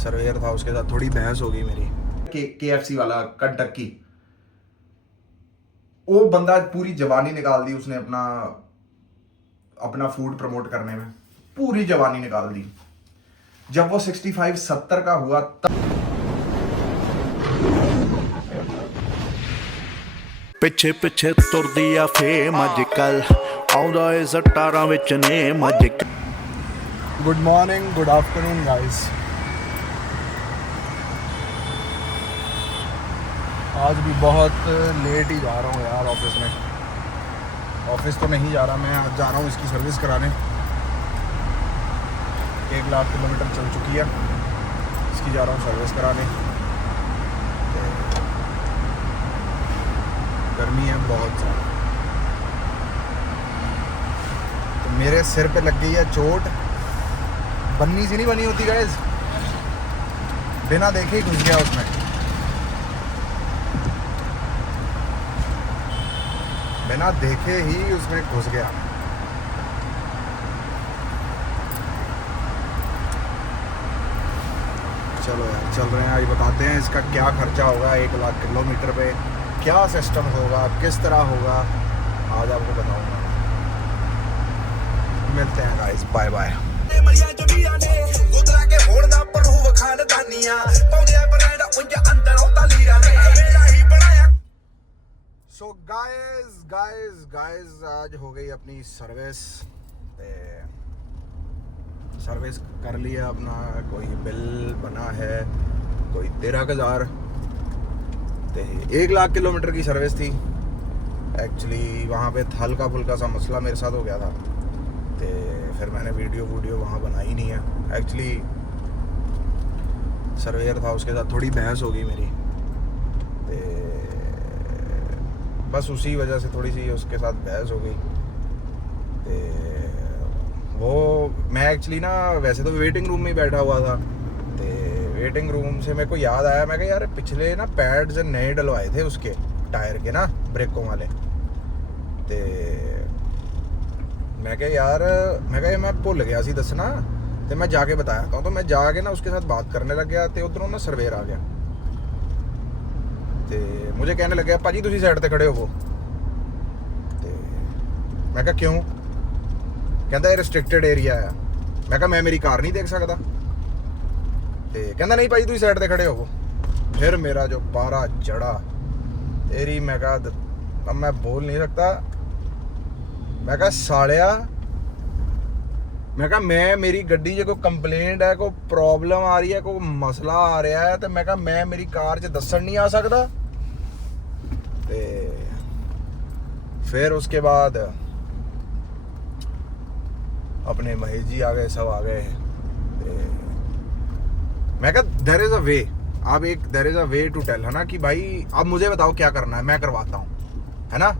Surveyor था, उसके साथ थोड़ी बहस हो गई मेरी। KFC वाला कंटक्की, वो बंदा पूरी जवानी निकाल दी उसने अपना अपना फूड प्रमोट करने में, पूरी जवानी निकाल दी। जब वो 65-70 का हुआ तब ਪਿੱਛੇ ਪਿੱਛੇ ਤੁਰਦੀ ਆ ਫੇਮ ਅੱਜ ਕੱਲ ਆਉਂਦਾ ਏ ਸਟਾਰਾਂ ਵਿੱਚ ਨੇਮ ਅੱਜ। Good morning, good afternoon guys. आज भी बहुत लेट ही जा रहा हूँ यार ऑफिस में। ऑफिस तो नहीं जा रहा मैं, आज जा रहा हूँ इसकी सर्विस कराने। 1 लाख किलोमीटर चल चुकी है, इसकी जा रहा हूँ सर्विस कराने। गर्मी है बहुत ज़्यादा, तो मेरे सिर पे लग गई है चोट। बन्नी सी नहीं बनी होती गाइस, बिना देखे ही घुस गया उसमें। बिना देखे ही उसमें घुस गया। चलो यार, चल रहे हैं, आज बताते हैं इसका क्या खर्चा होगा 1 लाख किलोमीटर पे, क्या सिस्टम होगा, किस तरह होगा, आज आपको बताऊंगा। मिलते हैं guys, bye bye. So guys आज हो गई अपनी सर्विस कर लिया अपना। कोई बिल बना है कोई 13,000 ते 1 लाख किलोमीटर की सर्विस थी। एक्चुअली वहाँ पे हल्का फुल्का सा मसला मेरे साथ हो गया था, तो फिर मैंने वीडियो वहाँ बनाई नहीं है। एक्चुअली सर्वेयर था, उसके साथ थोड़ी बहस हो गई मेरी, तो बस उसी वजह से थोड़ी सी उसके साथ बहस हो गई। तो वो मैं एक्चुअली ना वैसे तो वेटिंग रूम में ही बैठा हुआ था, तो वेटिंग रूम से मेरे को याद आया, मैं कहा यार पिछले ना पैड्स नए डलवाए थे उसके टायर के ना, ब्रेकों वाले। तो मैं कहा मैं भुल गया सी दसना, तो मैं जाके बताया था। तो मैं जाके ना उसके साथ बात करने लग गया, तो उधरों ना सर्वेयर आ गया, तो मुझे कहने लग गया भाजी तुसी साइड ते खड़े हो। तो मैं कहा क्यों? कहता ये रिस्ट्रिक्टेड एरिया है। मैं कहा मैं मेरी कार नहीं देख सकता? तो कहता नहीं भाई तुसी साइड ते खड़े हो। फिर मेरा जो पारा चढ़ा तेरी, मैं कहा अब मैं बोल नहीं सकता। मैं कहा सालिया, मैं कहा मेरी गड्डी जो कोई कंप्लेंट है, कोई प्रॉब्लम आ रही है, कोई मसला आ रहा है, तो मैं कहा मैं मेरी कार च दसन नहीं आ सकता। तो फिर उसके बाद अपने महेश जी आ गए, सब आ गए। मैं कहा देयर इज अ वे, आप एक there is a way to tell, है ना, कि भाई अब मुझे बताओ क्या करना है, मैं करवाता हूँ, है ना।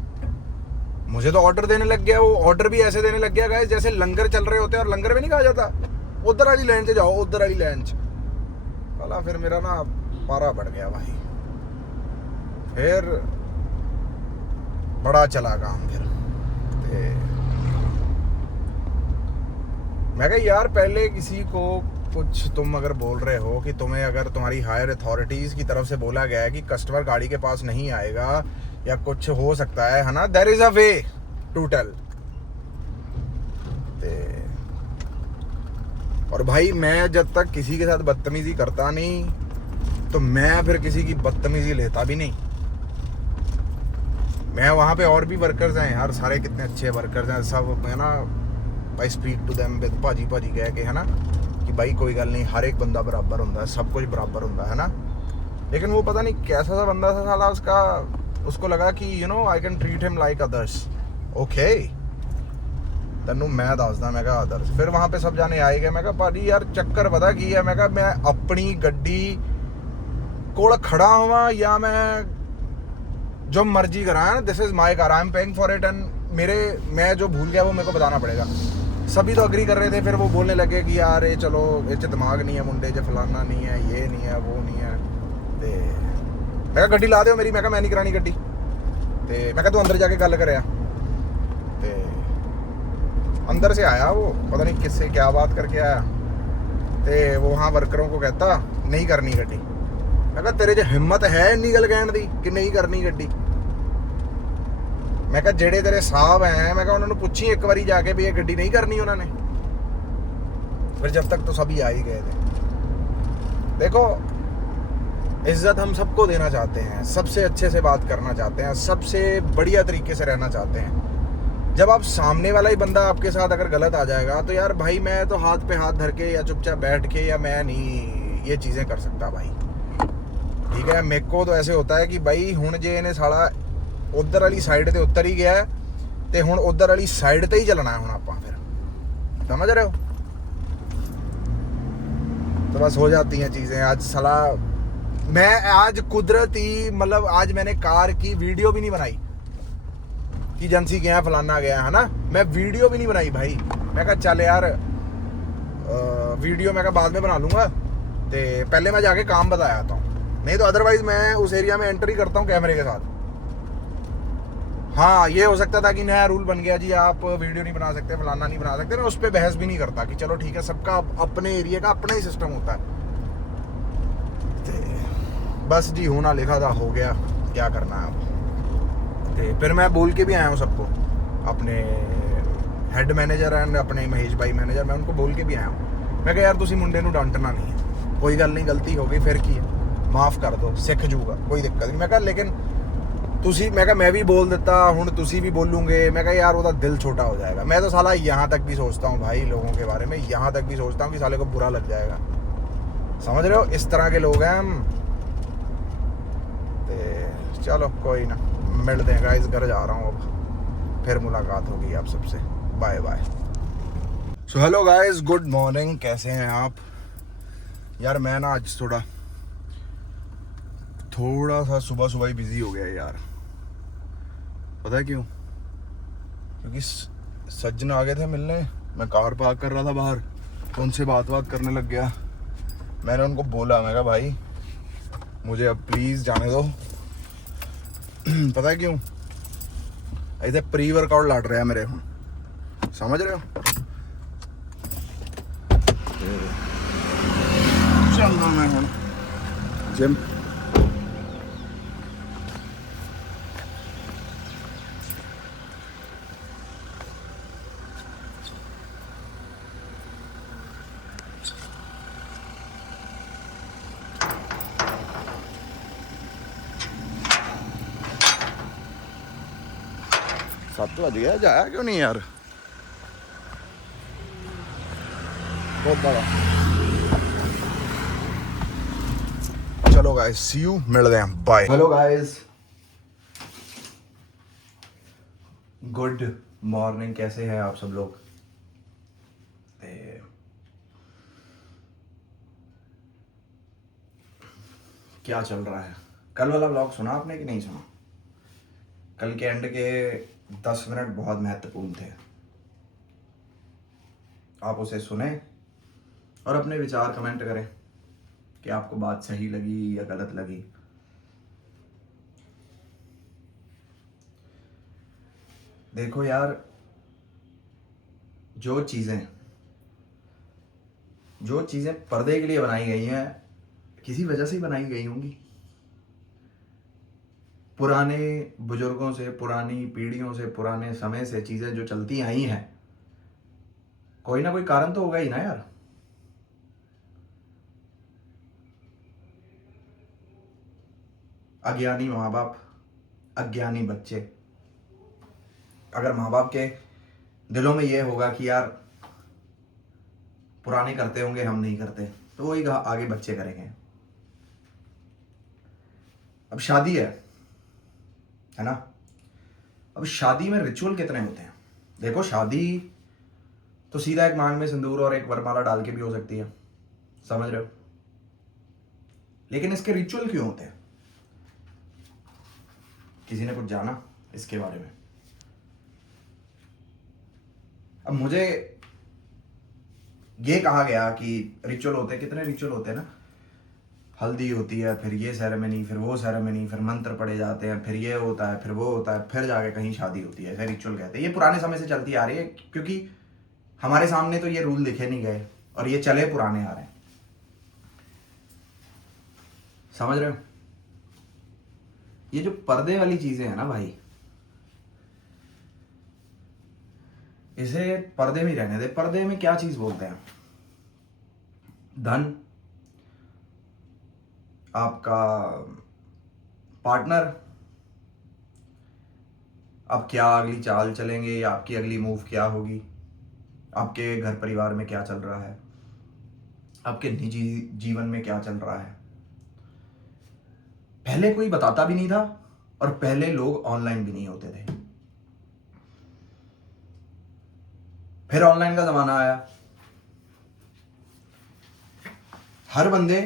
मुझे तो ऑर्डर देने लग गया, वो ऑर्डर भी ऐसे देने लग गया गाइस जैसे लंगर चल रहे होते हैं, और लंगर में नहीं कहा जाता उधर वाली लाइन से जाओ, उधर वाली लाइन से। साला फिर मेरा ना पारा बढ़ गया भाई, फिर बड़ा चला काम। फिर मैं कहा यार पहले किसी को कुछ तुम अगर बोल रहे हो कि तुम्हें अगर तुम्हारी हायर अथॉरिटीज़ की तरफ से बोला गया है कि कस्टमर गाड़ी के पास नहीं आएगा या कुछ हो सकता है ना, there is a way to tell. और भाई मैं जब तक किसी के साथ बदतमीजी करता नहीं, तो मैं फिर किसी की बदतमीजी लेता भी नहीं। मैं वहाँ पे और भी वर्कर्स हैं यार, सारे कितने अच्छे वर्कर्स हैं सब, है ना। I speak to them with भाजी कह के, है ना, कि भाई कोई गल नहीं, हर एक बंदा बराबर होता है, सब कुछ बराबर होता है ना। लेकिन वो पता नहीं कैसा सा बंदा था साला, उसको लगा कि you know I can treat him like others. Okay तेनू मैं दसदा, मैं कहा अदर्स। फिर वहाँ पे सब जाने आए गए। मैं कहा भाजी यार चक्कर पता की है, मैं कहा मैं अपनी गड्डी कोल खड़ा हुआ या मैं जो मर्जी करा, this is my car, I am paying for it, and मैं जो भूल गया वो मेरे को बताना पड़ेगा। सभी तो अग्री कर रहे थे, फिर वो बोलने लगे कि यार ये चलो ये दिमाग नहीं है मुंडे च, फलाना नहीं है, ये नहीं है, वो नहीं है। तो मैं कहा गड्डी ला दो मेरी, मैं कहा मैं नहीं करानी गड्डी। तो मैं कहा तू अंदर जाके गल कर। तो अंदर से आया वो, पता नहीं किससे क्या बात करके आया। ਤੇ ਉਹ ਹਾਂ ਵਰਕਰਾਂ को कहता नहीं करनी ਗੱਡੀ। ਮੈਂ ਕਿਹਾ ਤੇਰੇ 'ਚ ਹਿੰਮਤ ਹੈ ਇੰਨੀ ਗੱਲ ਕਹਿਣ ਦੀ ਕਿ ਨਹੀਂ ਕਰਨੀ ਗੱਡੀ? ਮੈਂ ਕਿਹਾ ਜਿਹੜੇ ਤੇਰੇ ਸਾਹਬ ਹੈ ਮੈਂ ਕਿਹਾ ਉਹਨਾਂ ਨੂੰ ਪੁੱਛੀ ਇੱਕ ਵਾਰੀ ਜਾ ਕੇ ਵੀ ਇਹ ਗੱਡੀ ਨਹੀਂ ਕਰਨੀ ਉਹਨਾਂ ਨੇ। फिर जब तक तो सभी आ ही गए थे। देखो इज्जत हम सबको देना चाहते हैं, सबसे अच्छे से बात करना चाहते हैं, सबसे बढ़िया तरीके से रहना चाहते हैं। जब आप सामने वाला ही बंदा आपके साथ अगर गलत आ जाएगा तो यार भाई मैं तो हाथ पे हाथ धर के या चुपचाप बैठ के या मैं नहीं ये चीज़ें कर सकता भाई। ठीक है, मेरे को तो ऐसे होता है कि भाई हुण जे इन्हें साला उधर वाली साइड ते उतर ही गया है तो हुण उधर वाली साइड ते ही चलना है हुण आपां। फिर समझ रहे हो? तो बस हो जाती हैं चीज़ें। आज सला मैं आज कुदरती मतलब आज मैंने कार की वीडियो भी नहीं बनाई कि एजेंसी गया फलाना गया है ना, मैं वीडियो भी नहीं बनाई भाई। मैं कहा चल यार वीडियो मैं कहा बाद में बना लूँगा, तो पहले मैं जाके काम बताया आता हूँ, नहीं तो अदरवाइज़ मैं उस एरिया में एंट्री करता हूँ कैमरे के साथ। हाँ ये हो सकता था कि नया रूल बन गया जी आप वीडियो नहीं बना सकते फलाना नहीं बना सकते, मैं उस पर बहस भी नहीं करता कि चलो ठीक है सबका अपने एरिया का अपना ही सिस्टम होता है। बस जी होना लिखा था हो गया, क्या करना है अब। तो फिर मैं बोल के भी आया हूँ सबको, अपने हेड मैनेजर एंड अपने महेश भाई मैनेजर, मैं उनको बोल के भी आया हूँ। मैं कहा यार तुसी मुंडे नूं डांटना नहीं है, कोई गल नहीं गलती हो गई फिर की है, माफ़ कर दो सिख जूगा कोई दिक्कत नहीं। मैं कहा लेकिन तुसी मैं कहा मैं भी बोल देता हुण तुसी भी बोलूँगे, मैं कहा यार वो दिल छोटा हो जाएगा। मैं तो साला यहाँ तक भी सोचता हूँ भाई लोगों के बारे में, यहाँ तक भी सोचता हूँ कि साले को बुरा लग जाएगा। समझ रहे हो, इस तरह के लोग हैं हम। तो चलो कोई ना, मिलते हैं गाइस, घर जा रहा हूँ अब, फिर मुलाकात होगी आप सबसे। Bye bye. So hello guys, good morning, कैसे हैं आप? यार मैं ना आज थोड़ा सा सुबह ही बिजी हो गया यार। पता है क्यों? क्योंकि सज्जन आ गए थे मिलने, मैं कार पार्क कर रहा था बाहर, तो उनसे बात करने लग गया। मैंने उनको बोला, मैं कहा भाई मुझे अब प्लीज़ जाने दो। पता है क्यों? ऐसे प्री वर्कआउट लड़ रहा है मेरे, समझ रहे हो? चल रहा मैं हूँ जिम। सत्त बज गया, जाया क्यों नहीं यार? बहुत बड़ा। चलो गाइस, सी यू, मिलते हैं, bye. Hello guys, good morning, कैसे हैं आप सब लोग? क्या चल रहा है? कल वाला व्लॉग सुना आपने कि नहीं सुना? कल के एंड के 10 मिनट बहुत महत्वपूर्ण थे, आप उसे सुने और अपने विचार कमेंट करें कि आपको बात सही लगी या गलत लगी। देखो यार, जो चीज़ें पर्दे के लिए बनाई गई हैं किसी वजह से ही बनाई गई होंगी। पुराने बुजुर्गों से, पुरानी पीढ़ियों से, पुराने समय से चीज़ें जो चलती आई हैं, कोई ना कोई कारण तो होगा ही ना यार। अज्ञानी माँ बाप, अज्ञानी बच्चे, अगर माँ बाप के दिलों में ये होगा कि यार पुराने करते होंगे हम नहीं करते, तो वही आगे बच्चे करेंगे। अब शादी है ना? अब शादी में रिचुअल कितने होते हैं? देखो शादी तो सीधा एक मांग में सिंदूर और एक वरमाला डाल के भी हो सकती है, समझ रहे हो? लेकिन इसके रिचुअल क्यों होते हैं? किसी ने कुछ जाना इसके बारे में? अब मुझे ये कहा गया कि रिचुअल होते हैं, कितने रिचुअल होते हैं ना, हल्दी होती है, फिर ये सेरेमनी, फिर वो सेरेमनी, फिर मंत्र पढ़े जाते हैं, फिर ये होता है, फिर वो होता है, फिर जाके कहीं शादी होती है, ऐसे रिचुअल कहते हैं। ये पुराने समय से चलती आ रही है, क्योंकि हमारे सामने तो ये रूल दिखे नहीं गए और ये चले पुराने आ रहे हैं। समझ रहे हो? ये जो पर्दे वाली चीजें हैं ना भाई, इसे पर्दे में ही रहने दे। पर्दे में क्या चीज बोलते हैं? धन, आपका पार्टनर, अब क्या अगली चाल चलेंगे या आपकी अगली मूव क्या होगी, आपके घर परिवार में क्या चल रहा है, आपके निजी जीवन में क्या चल रहा है। पहले कोई बताता भी नहीं था और पहले लोग ऑनलाइन भी नहीं होते थे। फिर ऑनलाइन का जमाना आया, हर बंदे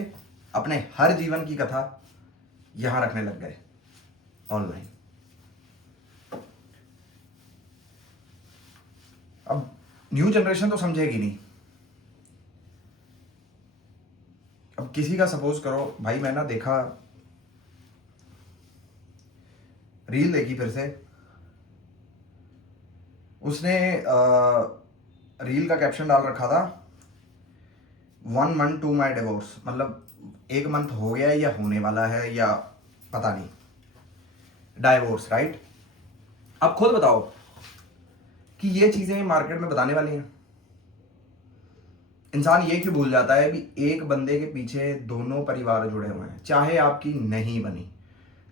अपने हर जीवन की कथा यहां रखने लग गए ऑनलाइन। अब न्यू जनरेशन तो समझेगी नहीं। अब किसी का सपोज करो भाई, मैं ना देखा, रील देखी फिर से, उसने रील का कैप्शन डाल रखा था 1 month to my divorce, मतलब 1 month हो गया है या होने वाला है या पता नहीं, डाइवोर्स, राइट? अब खुद बताओ कि ये चीजें मार्केट में बताने वाली हैं। इंसान ये क्यों भूल जाता है कि एक बंदे के पीछे दोनों परिवार जुड़े हुए हैं, चाहे आपकी नहीं बनी,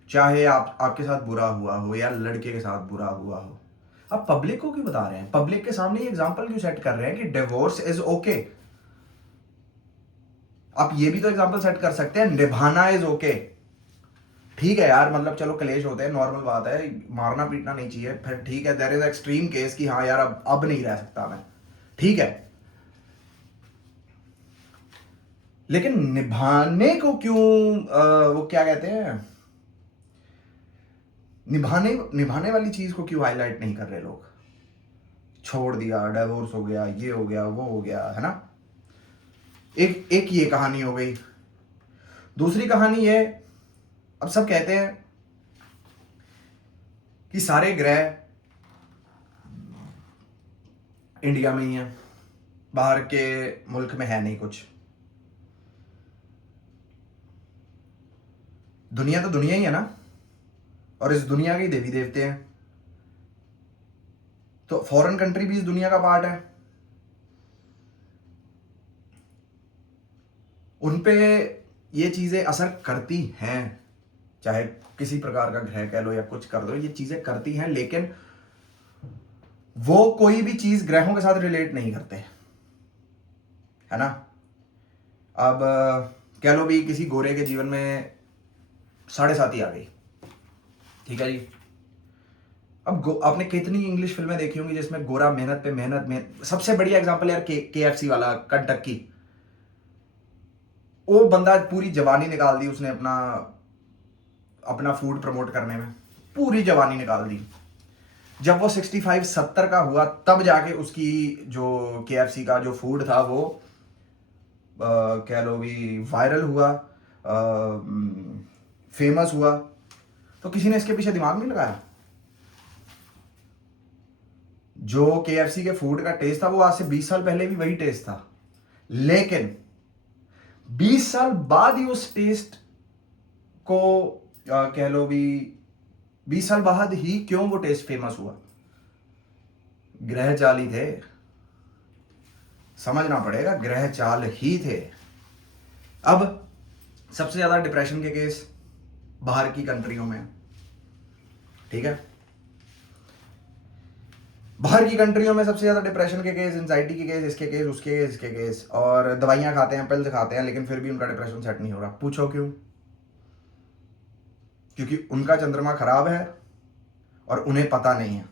चाहे आपके साथ बुरा हुआ हो या लड़के के साथ बुरा हुआ हो। आप पब्लिक को क्यों बता रहे हैं? पब्लिक के सामने ये एग्जांपल क्यों सेट कर रहे हैं कि डिवोर्स इज ओके? आप ये भी तो एग्जांपल सेट कर सकते हैं, निभाना इज ओके। ठीक है यार, मतलब चलो क्लेश होते हैं, नॉर्मल बात है, मारना पीटना नहीं चाहिए, फिर ठीक है, देयर इज एक्सट्रीम केस कि हाँ यार अब नहीं रह सकता मैं, ठीक है, लेकिन निभाने को क्यों वो क्या कहते हैं, निभाने वाली चीज को क्यों हाईलाइट नहीं कर रहे लोग? छोड़ दिया, डिवोर्स हो गया, ये हो गया, वो हो गया, है ना? एक ये कहानी हो गई। दूसरी कहानी ये, अब सब कहते हैं कि सारे ग्रह इंडिया में ही है, बाहर के मुल्क में है नहीं कुछ। दुनिया तो दुनिया ही है ना, और इस दुनिया के देवी देवते हैं, तो फॉरेन कंट्री भी इस दुनिया का पार्ट है। उनपे ये चीजें असर करती हैं, चाहे किसी प्रकार का ग्रह कह लो या कुछ कर दो, ये चीजें करती हैं, लेकिन वो कोई भी चीज ग्रहों के साथ रिलेट नहीं करते, है ना? अब कह लो भी किसी गोरे के जीवन में 7.5 आ गई, ठीक है जी। अब आपने कितनी इंग्लिश फिल्में देखी होंगी जिसमें गोरा मेहनत पे मेहनत में, सबसे बढ़िया एग्जांपल यार KFC वाला, कंटक्की। वो बंदा पूरी जवानी निकाल दी उसने अपना फूड प्रमोट करने में, पूरी जवानी निकाल दी। जब वो 65-70 का हुआ तब जाके उसकी जो KFC का जो फूड था वो कह लो भी वायरल हुआ, फेमस हुआ। तो किसी ने इसके पीछे दिमाग नहीं लगाया? जो KFC के फूड का टेस्ट था वो आज से 20 साल पहले भी वही टेस्ट था, लेकिन 20 साल बाद ही उस टेस्ट को कह लो भी 20 साल बाद ही क्यों वो टेस्ट फेमस हुआ? ग्रह चाल ही थे, समझना पड़ेगा, ग्रह चाल ही थे। अब सबसे ज्यादा डिप्रेशन के केस बाहर की कंट्रियों में, ठीक है, बाहर की कंट्रियों में सबसे ज्यादा डिप्रेशन के केस, एंजाइटी के केस, इसके केस, उसके केस, इसके केस, और दवाइयां खाते हैं, पिल्स खाते हैं, लेकिन फिर भी उनका डिप्रेशन सेट नहीं हो रहा। पूछो क्यों? क्योंकि उनका चंद्रमा खराब है और उन्हें पता नहीं है,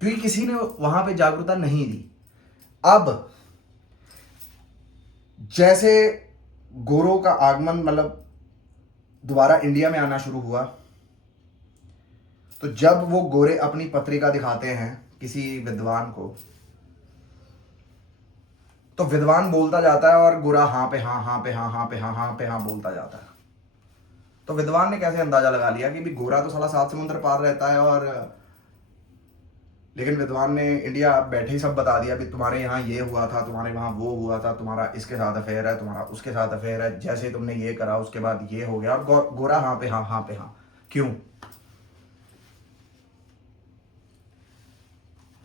क्योंकि किसी ने वहां पे जागरूकता नहीं दी। अब जैसे गोरों का आगमन, मतलब दोबारा इंडिया में आना शुरू हुआ, तो जब वो गोरे अपनी पत्रिका दिखाते हैं किसी विद्वान को, तो विद्वान बोलता जाता है और गोरा हाँ पे हाँ, हाँ पे हाँ, हाँ पे हाँ, हाँ पे हाँ बोलता जाता है। तो विद्वान ने कैसे अंदाजा लगा लिया कि भी गोरा तो साला 7 समुद्र पार रहता है और लेकिन विद्वान ने इंडिया बैठे ही सब बता दिया भी तुम्हारे यहाँ ये हुआ था, तुम्हारे वहाँ वो हुआ था, तुम्हारा इसके साथ अफेयर है, तुम्हारा उसके साथ अफेयर है, जैसे तुमने ये करा उसके बाद ये हो गया। और गोरा हाँ पे हाँ, हाँ पे हाँ। क्यों?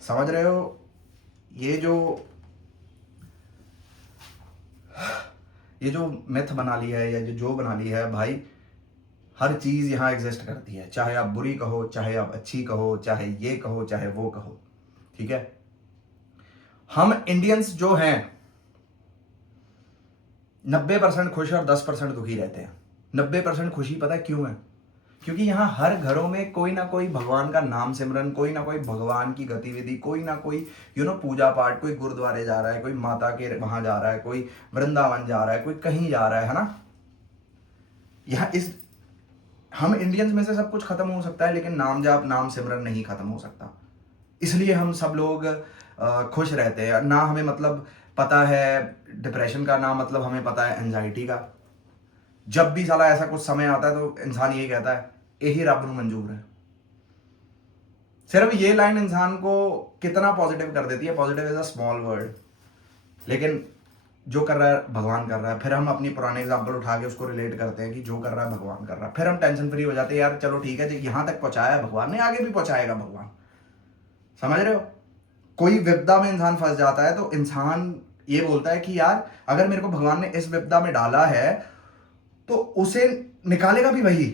समझ रहे हो? ये जो मिथ बना लिया है या जो बना लिया है भाई, हर चीज यहाँ एग्जिस्ट करती है, चाहे आप बुरी कहो, चाहे आप अच्छी कहो, चाहे ये कहो, चाहे वो कहो, ठीक है। हम इंडियंस जो हैं 90% खुश और 10% दुखी रहते हैं। 90% खुशी पता है क्यों है? क्योंकि यहाँ हर घरों में कोई ना कोई भगवान का नाम सिमरन, कोई ना कोई भगवान की गतिविधि, कोई ना कोई पूजा पाठ, कोई गुरुद्वारे जा रहा है, कोई माता के वहां जा रहा है, कोई वृंदावन जा रहा है, कोई कहीं जा रहा है ना। यहाँ हम इंडियंस में से सब कुछ खत्म हो सकता है, लेकिन नाम जाप, नाम सिमरन नहीं खत्म हो सकता। इसलिए हम सब लोग खुश रहते हैं ना। हमें मतलब पता है डिप्रेशन का, ना मतलब हमें पता है एंजाइटी का। जब भी साला ऐसा कुछ समय आता है तो इंसान ये कहता है यही रब नूं मंजूर है। सिर्फ ये लाइन इंसान को कितना पॉजिटिव कर देती है। Positive is a small word, लेकिन जो कर रहा है भगवान कर रहा है। फिर हम अपनी पुराने एग्जाम्पल उठा के उसको रिलेट करते हैं कि जो कर रहा है भगवान कर रहा है। फिर हम टेंशन फ्री हो जाते हैं, यार चलो ठीक है जी, यहां तक पहुंचाया भगवान ने, आगे भी पहुंचाएगा भगवान। समझ रहे हो? कोई विपदा में इंसान फंस जाता है तो इंसान ये बोलता है कि यार अगर मेरे को भगवान ने इस विपदा में डाला है तो उसे निकालेगा भी वही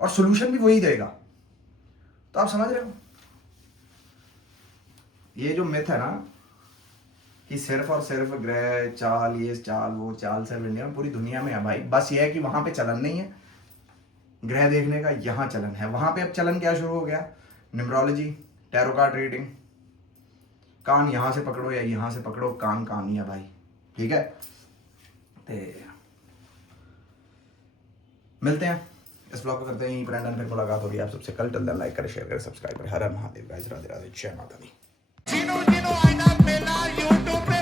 और सोल्यूशन भी वही देगा। तो आप समझ रहे हो? ये जो मिथ है ना कि सिर्फ और सिर्फ ग्रह चाल, ये चाल वो चाल सिर्फ इंडिया में, पूरी दुनिया में है भाई। बस ये है कि वहां पे चलन नहीं है ग्रह देखने का, यहाँ चलन है। वहां पे अब चलन क्या शुरू हो गया? Numerology, tarot card reading. कान यहां से पकड़ो या यहां से पकड़ो, कान कान ही है भाई, ठीक है। ते मिलते हैं, इस ब्लॉग को करते हैं यहीं पर एंड। फिर मुलाकात होगी आप सबसे कल। टिल देन लाइक करें, शेयर करें, सब्सक्राइब करें। हर हर महादेव गाइस, राधे राधे, जय माता दी। जिनो जिनो आइना मेला यूट्यूब पे